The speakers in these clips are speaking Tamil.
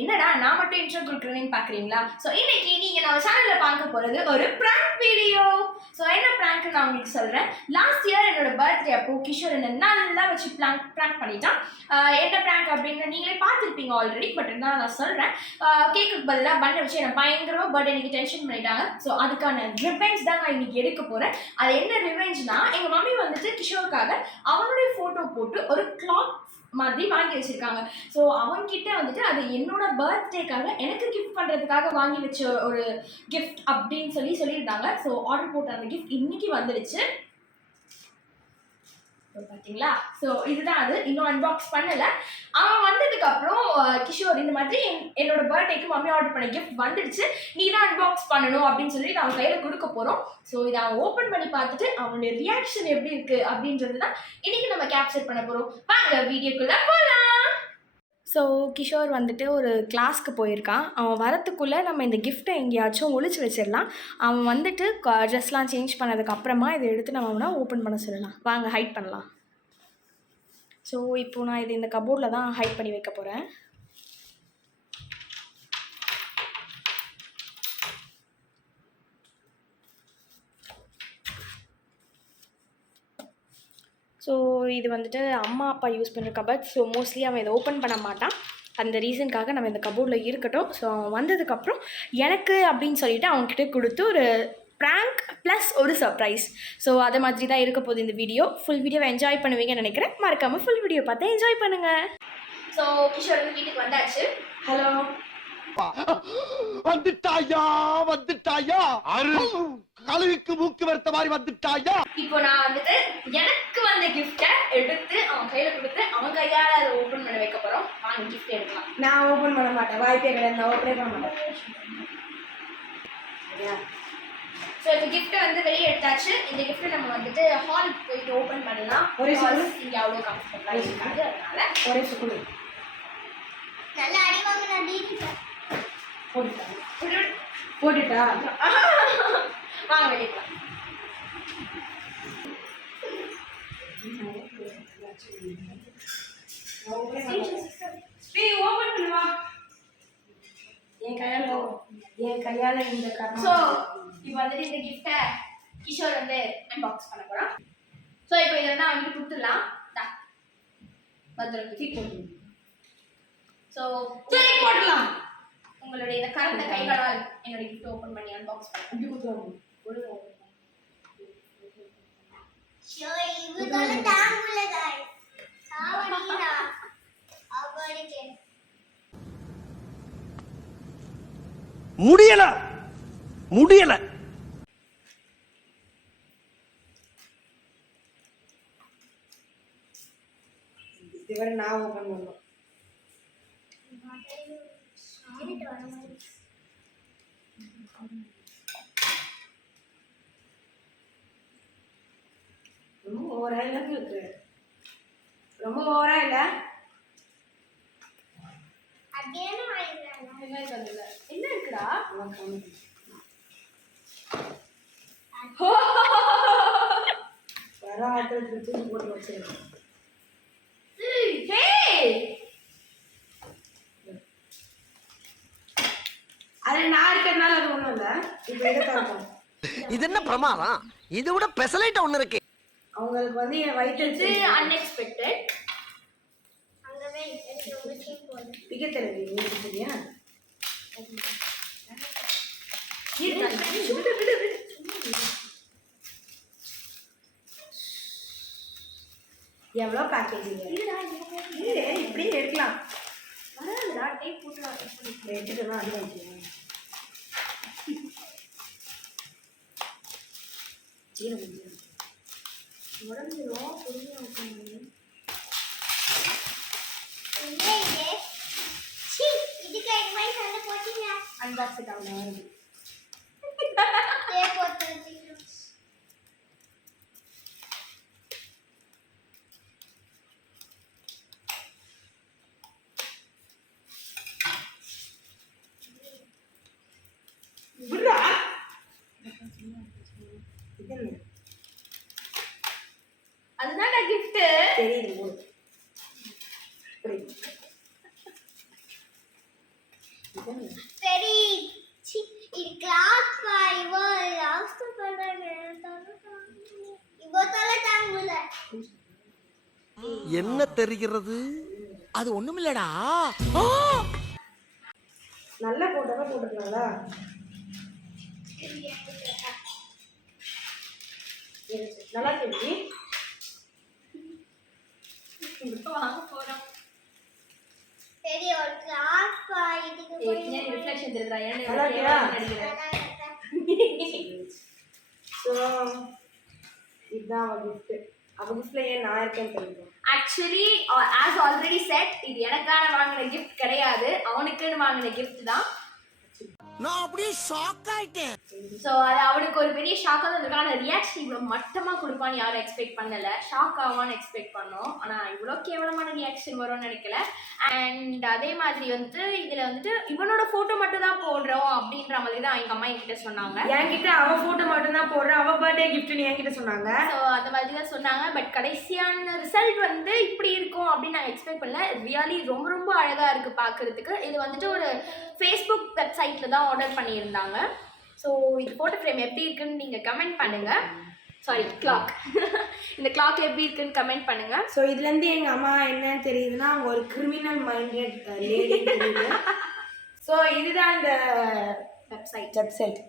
என்னடா நான் மட்டும் இன்ட்ரோ கொடுக்குறேன்னு பார்க்குறீங்களா? ஸோ இன்னைக்கு நீங்கள் நம்ம சேனலில் பார்க்க போகிறது ஒரு ப்ராங்க் வீடியோ. ஸோ என்ன ப்ராங்க்னு நான் உங்களுக்கு சொல்கிறேன். லாஸ்ட் இயர் என்னோட பர்த்டே அப்போ கிஷோர் என்ன நல்லா வச்சு ப்ராங்க் பண்ணிட்டான். என்ன ப்ராங்க் அப்படின்னு நீங்களே பார்த்துருப்பீங்க ஆல்ரெடி. பட் என்ன நான் சொல்கிறேன், கேக்குக்கு பதிலாக பண்ண வச்சு என்னை பயங்கரமாக பர்த்டே இன்னைக்கு டென்ஷன் பண்ணிட்டாங்க. ஸோ அதுக்கான ரிவெஞ்ச் தான் நான் இன்னைக்கு எடுக்க போகிறேன். அது என்ன ரிவெஞ்ச்னா, எங்கள் மம்மி வந்துட்டு கிஷோருக்காக அவனுடைய ஃபோட்டோ போட்டு ஒரு கிளாக் மாதிரி வாங்கி வச்சிருக்காங்க. ஸோ அவன்கிட்ட வந்துட்டு அது என்னோட பர்த்டேக்காக எனக்கு கிஃப்ட் பண்ணுறதுக்காக வாங்கி வச்ச ஒரு கிஃப்ட் அப்படின்னு சொல்லியிருந்தாங்க. ஸோ ஆர்டர் போட்ட அந்த கிஃப்ட் இன்னைக்கு வந்துடுச்சு பார்த்தீங்களா. ஸோ இதுதான் அது. இன்னும் அன்பாக்ஸ் பண்ணலை. அவன் வந்ததுக்கப்புறம் கிஷோர் இந்த மாதிரி என்னோட பர்த்டேக்கு மம்மி ஆர்டர் பண்ண கிஃப்ட் வந்துடுச்சு, நீ தான் அன்பாக்ஸ் பண்ணணும் அப்படின்னு சொல்லி அவன் கையில் கொடுக்க போகிறோம். ஸோ இதை அவன் ஓப்பன் பண்ணி பார்த்துட்டு அவனுடைய ரியாக்ஷன் எப்படி இருக்குது அப்படின்றது தான் இன்னைக்கு நம்ம கேப்சர் பண்ண போகிறோம். வாங்க வீடியோக்குள்ளே போகலாம். ஸோ கிஷோர் வந்துட்டு ஒரு கிளாஸ்க்கு போயிருக்கான். அவன் வரத்துக்குள்ளே நம்ம இந்த கிஃப்ட்டை எங்கேயாச்சும் ஒழிச்சு வச்சிடலாம். அவன் வந்துட்டு ட்ரெஸ்லாம் சேஞ்ச் பண்ணதுக்கப்புறமா இதை எடுத்து நம்ம அவனை ஓப்பன் பண்ண சொல்லலாம். வாங்க ஹைட் பண்ணலாம். ஸோ இப்போது நான் இது இந்த கபோர்டில் தான் ஹைட் பண்ணி வைக்க போகிறேன். ஸோ இது வந்துட்டு அம்மா அப்பா யூஸ் பண்ணுற கபோர்ட். ஸோ மோஸ்ட்லி அவன் இதை ஓப்பன் பண்ண மாட்டான். அந்த ரீசனுக்காக நம்ம இந்த கபோர்டில் இருக்கட்டும். ஸோ அவன் வந்ததுக்கப்புறம் எனக்கு அப்படின்னு சொல்லிவிட்டு அவங்ககிட்ட கொடுத்து ஒரு ப்ராங்க் ப்ளஸ் ஒரு சர்ப்ரைஸ். ஸோ அதை மாதிரி தான் இருக்க போகுது இந்த வீடியோ. ஃபுல் வீடியோவை என்ஜாய் பண்ணுவீங்கன்னு நினைக்கிறேன். மறக்காமல் ஃபுல் வீடியோ பார்த்து என்ஜாய் பண்ணுங்கள். ஸோ கிஷோர் வந்து வீட்டுக்கு வந்தாச்சு. ஹலோ வந்துட்டாயா வந்துட்டாயா, கழுவிக்கு மூக்கு வருத்த மாதிரி வந்துட்டாயா. இப்போ நான் வந்துட்டு எனக்கு வந்த கிஃப்டை எடுத்து அவன் கையில கொடுத்து அவன் கையால அதை ஓபன் பண்ண வைக்க போறோம். வாங்க கிஃப்ட் எடுக்கலாம். நான் ஓபன் பண்ண மாட்டேன், வாய்ப்பே கிடையாது. நான் ஓபனே பண்ண மாட்டேன். ஸோ இப்போ கிஃப்ட்டை வந்து வெளியே எடுத்தாச்சு. இந்த கிஃப்ட்டை நம்ம வந்துட்டு ஹாலுக்கு போயிட்டு ஓப்பன் பண்ணலாம். ஒரே இங்கே அவ்வளோ கம்ஃபர்டபுளாக இருக்காது, அதனால ஒரே சுக்குடு நல்லா அடி வாங்கினா போட்டுட்டா வாங்க வெளியே போகலாம். ஓப்பன் பண்ணுவா என் கையால இந்த ஸோ இப்போ வந்துட்டு இந்த கிஃப்ட்டை கிஷோர் வந்து அன்பாக்ஸ் பண்ண போகிறான். ஸோ இப்போ இதை வந்து அவனுக்கு கொடுத்துடலாம். பத்திரம் தூக்கி போட்டு ஸோ சரி போடலாம். உங்களுடைய இந்த கரந்த கைகளால் என்னோட கிஃப்ட் ஓப்பன் பண்ணி அன்பாக்ஸ் பண்ணி இப்படி கொடுத்துருவோம். முடியல முடியல. இதுவரை நான் ஓபன் பண்ணணும். ரொம்ப ஓவரா இருக்கு, ரொம்ப ஓவரா இல்ல. என்ன இருக்குடா? வர ஆட்கள் தூக்கி போட்டு வச்சிருக்கேன். அது நான் இருக்கிறதுனால அது ஒண்ணும் இல்ல. இப்ப இதை பார்ப்போம். இது என்ன பிரமாதம், இது விட பெசலைட் ஒண்ணு இருக்கு. அவங்களுக்கு வந்து என் வயிற்று அன்எக்ஸ்பெக்டட் பிக தெரியுது. உங்களுக்கு சரியா எவ்வளோ பேக்கேஜ் இப்படியே எடுக்கலாம். எடுத்துட்டு அடி வாங்கிக்கிறேன். உடஞ்சிரும் பொறுமையாக அன்பாக்ஸ் ஆகல வருது. அதுதான் கிஃப்ட் தெரியுது. சரி இது கிளாஸ் இவோ லாஸ்ட் பண்ணாங்க இவோ தல தாங்கல என்ன தெரிகிறது? அது ஒண்ணுமில்லடா. நல்ல போட்டோவா போட்டுக்கலாங்களா? நல்லா தெரிஞ்சு இப்போ வாங்க போறோம். சரி ஒரு கிளாஸ் இதுக்கு ஏற்கனவே ரிஃப்ளெக்ஷன் தெரியுதா? நல்லா இருக்கியா? ஸோ இதுதான் அவள் கிஃப்ட்டு. அவள் கிஃப்ட்ல ஏன் நான் இருக்கேன்னு தெரியும். ஆக்சுவலி ஆஸ் ஆல்ரெடி செட், இது எனக்கான வாங்கின கிஃப்ட் கிடையாது, அவனுக்குன்னு வாங்கின கிஃப்ட் தான். நான் அப்படியே ஷாக் ஆயிட்டேன். ஸோ அது அவனுக்கு ஒரு பெரிய ஷாக்காக தான் இருக்கான ரியாக்ஷன். இவ்வளோ மட்டமாக கொடுப்பான்னு யாரும் எக்ஸ்பெக்ட் பண்ணலை. ஷாக் ஆவான்னு எக்ஸ்பெக்ட் பண்ணோம், ஆனால் இவ்வளோ கேவலமான ரியாக்ஷன் வரும்னு நினைக்கல. அண்ட் அதே மாதிரி வந்து இதில் வந்துட்டு இவனோட ஃபோட்டோ மட்டும் தான் போடுறோம் அப்படின்ற மாதிரி தான் எங்கள் அம்மா என்கிட்ட சொன்னாங்க. என்கிட்ட அவள் ஃபோட்டோ மட்டும்தான் போடுறேன், அவள் பர்த்டே கிஃப்ட்னு என்கிட்ட சொன்னாங்க. ஸோ அந்த மாதிரி தான் சொன்னாங்க. பட் கடைசியான ரிசல்ட் வந்து இப்படி இருக்கும் அப்படின்னு நாங்கள் எக்ஸ்பெக்ட் பண்ணல. ரியலி ரொம்ப ரொம்ப அழகாக இருக்குது பார்க்குறதுக்கு. இது வந்துட்டு ஒரு ஃபேஸ்புக் வெப்சைட்டில் தான் ஆர்டர் பண்ணியிருந்தாங்க. ஸோ இது ஃபோட்டோ ஃப்ரேம் எப்படி இருக்குன்னு நீங்கள் கமெண்ட் பண்ணுங்கள். Sorry, clock. இந்த கிளாக் எப்படி இருக்குன்னு கமெண்ட் பண்ணுங்கள். ஸோ இதுலேருந்து எங்கள் அம்மா என்ன தெரியுதுன்னா, அவங்க ஒரு கிரிமினல் மைண்டட் லேடி தெரியுது. ஸோ இதுதான் இந்த வெப்சைட்.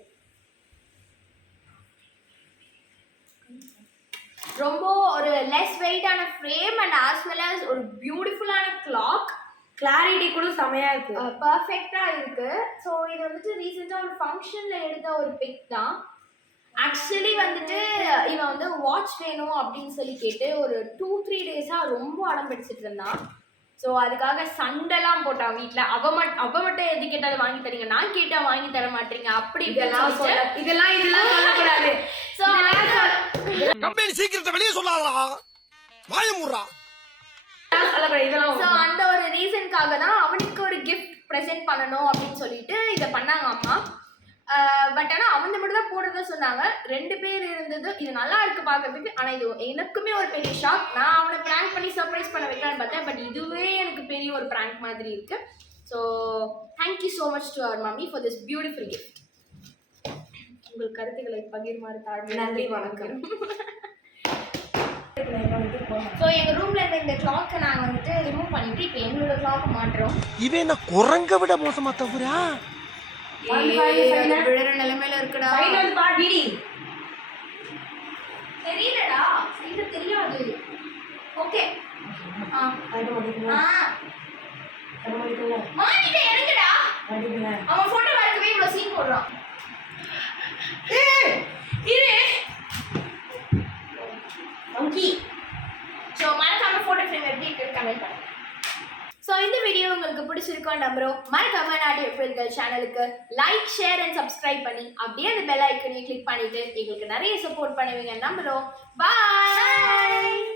ரொம்ப ஒரு லெஸ் வெயிட்டான frame and as well as ஒரு பியூட்டிஃபுல்லான கிளாக். கிளாரிட்டி கூட செமையாக இருக்குது, பர்ஃபெக்டாக இருக்குது. ஸோ இது வந்துட்டு ரீசெண்டாக ஒரு ஃபங்க்ஷனில் எடுத்த ஒரு பிக் தான். ஆக்சுவலி வந்துட்டு இவன் வந்து வாட்ச் வேணும் அப்படின்னு சொல்லி கேட்டு ஒரு 2-3 டேஸாக ரொம்ப அடம் பிடிச்சிட்டு இருந்தான். ஸோ அதுக்காக சண்டைலாம் போட்டான் வீட்டில். அவ மட்டும் எது கேட்டாலும் வாங்கி தரீங்க, நான் கேட்டால் வாங்கி தர மாட்டீங்க, அப்படி இதெல்லாம் சொல்லக்கூடாது. ஸோ கம்பெனி சீக்கிரத்தை வெளியே சொல்லாதடா. வாய மூடுறா. ஸோ அந்த ஒரு ரீசனுக்காக தான் அவனுக்கு ஒரு கிஃப்ட் ப்ரெசென்ட் பண்ணணும் அப்படின்னு சொல்லிட்டு இதை பண்ணாங்க அம்மா. பட் ஆனால் அவன் மட்டும் தான் போடுறத சொன்னாங்க. 2 பேர் இருந்தது. இது நல்லா இருக்கு பார்க்கறதுக்கு. ஆனால் இது எனக்குமே ஒரு பெரிய ஷாக். நான் அவனை ப்ராங்க் பண்ணி சர்ப்ரைஸ் பண்ண வைக்கலான்னு பார்த்தேன். பட் இதுவே எனக்கு பெரிய ஒரு ப்ராங்க் மாதிரி இருக்கு. So thank you so much to our mummy for this beautiful gift. உங்கள் கருத்துக்களை பகிர்மாறு தாழ்மை. நன்றி, வணக்கம். ஸோ எங்கள் ரூமில் இருந்த இந்த கிளாக்கை நாங்கள் வந்துட்டு ரிமூவ் பண்ணிட்டு இப்போ எங்களோட கிளாக்கை மாட்டுறோம். இவன் என்ன குரங்க விட மோசமா தகுறா? விழுற நிலைமையில இருக்குடா. தெரியலடா, சைடு தெரியாது. ஓகே, மாட்டிட்டே இறங்குடா. அவன் போட்டோ வரக்கவே இவ்வளவு சீன் போடுறான். இரு மங்கி. ஸோ மறக்காம போட்டோ ஃப்ரேம் எப்படி இருக்குன்னு கமெண்ட் பண்ணுங்க. ஸோ இந்த வீடியோ உங்களுக்கு பிடிச்சிருக்கோம் நம்புறோம். மறக்காம நாட்டு எப்படிகள் சேனலுக்கு லைக், ஷேர் அண்ட் சப்ஸ்கிரைப் பண்ணி அப்படியே அந்த பெல் ஐக்கனையும் கிளிக் பண்ணிட்டு எங்களுக்கு நிறைய சப்போர்ட் பண்ணுவீங்க நம்புறோம். பாய்.